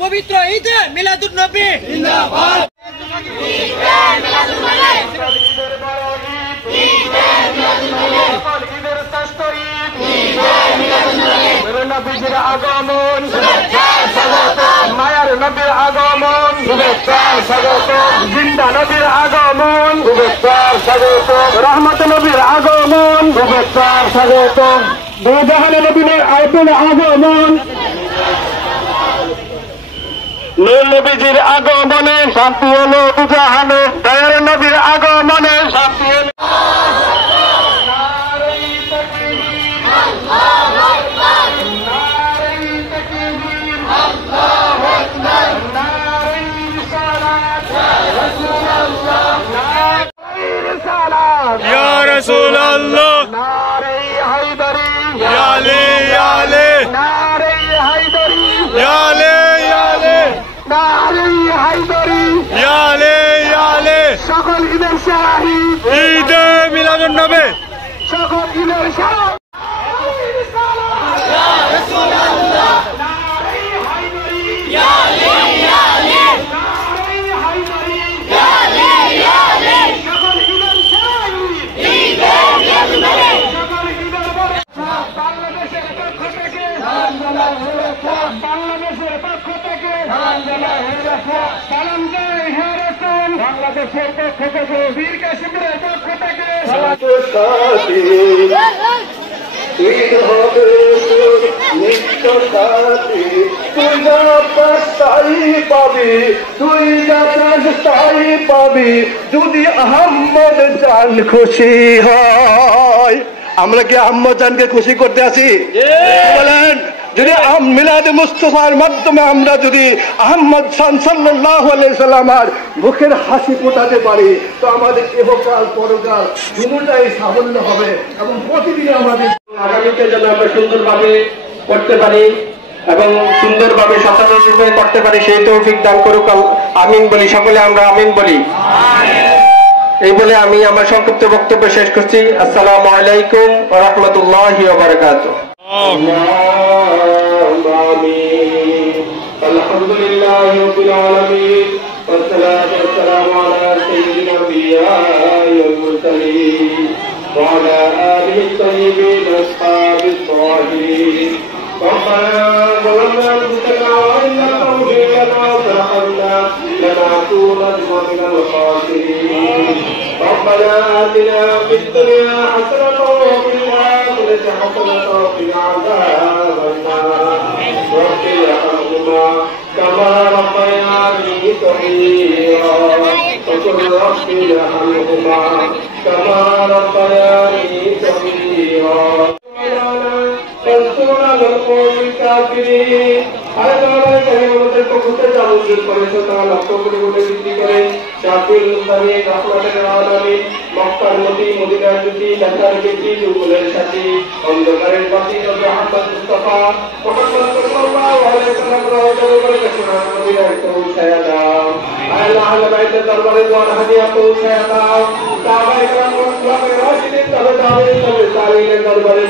পবিত্র ঈদে মিলাদুন নবী জিন্দাবাদ। নবীর আগমন, মায়ার নবীর আগমন, স্বাগত জিন্দা নবীর আগমন, স্বাগত রহমত নবীর আগমন, স্বাগত দুজাহান নবীর আগমন, নূর নবীজির আগমনে শান্তি হলো দুজাহানে, দয়ার নবীর আগমনে শান্তি হলো। ইয়া রাসূলুল্লাহ, নারে হায়দারি, ইয়া আলী ইয়া আলী, নারে হায়দারি, ইয়া আলী ইয়া আলী, নারে হায়দারি, ইয়া আলী ইয়া আলী। সকল ঈদের শাহিদ, ঈদে মিলাদুন নবী, সকল ঈদের শাহিদ। ইয়া রাসূলুল্লাহ, নারে হায়দারি, ইয়া আলী ইয়া আলী, নারে হায়দারি, ইয়া আলী ইয়া আলী। সকল ঈদের শাহিদ, ঈদে মিলাদুন নবী, সকল ঈদের বড় বাংলাদেশের পক্ষ থেকে, বাংলাদেশের পক্ষ থেকে সালাম জানাই। হে রাসূল, বাংলাদেশের পক্ষ থেকে, বীর কাশিমের পক্ষ থেকে ঈদ হবে নিত্য সাথী, তুই যা তাই পাবি, তুই যা তাই পাবি, যদি আহম্মদ জান খুশি হয়। আমরা কি আহম্মদ জানকে খুশি করতে আছি? বলেন, যদি মিলাদ মুস্তাফার মাধ্যমে আমরা যদি আহম্মদ সাল্লাল্লাহু আলাইহি সাল্লামের মুখের হাসি ফোটাতে পারি, তো আমাদের ইহকাল পরকাল দুটোটাই সাফল্য হবে এবং প্রতিদিন আমাদের আগামীতে যেন আমরা সুন্দরভাবে করতে পারি এবং সুন্দরভাবে সচেতনভাবে করতে পারি, সেই তৌফিক দান করুক। আমিন বলি, সকলে আমরা আমিন বলি। এই বলে আমি আমার সংক্ষিপ্ত বক্তব্য শেষ করছি। আসসালামু আলাইকুম ওয়া রাহমাতুল্লাহি ওয়া বারাকাতুহু। আলহামদুলিল্লাহি রাব্বিল আলামিন, ওয়াসসালাতু ওয়াসসালামু আলা সাইয়্যিদিল আম্বিয়াই ওয়াল মুরসালিন ওয়া আলা আলিহি তাইয়্যিবিন আসহাবিত তাহিরিন। ربنا ظلمنا أنفسنا وإن لم تغفر لنا وترحمنا لنكونن من الخاسرين. ربنا آتنا في الدنيا حسنة وفي الآخرة حسنة وقنا عذاب النار. رب ارحمهما كما ربياني صغيرا وقل رب ارحمهما كما ربياني صغيرا. দরবারে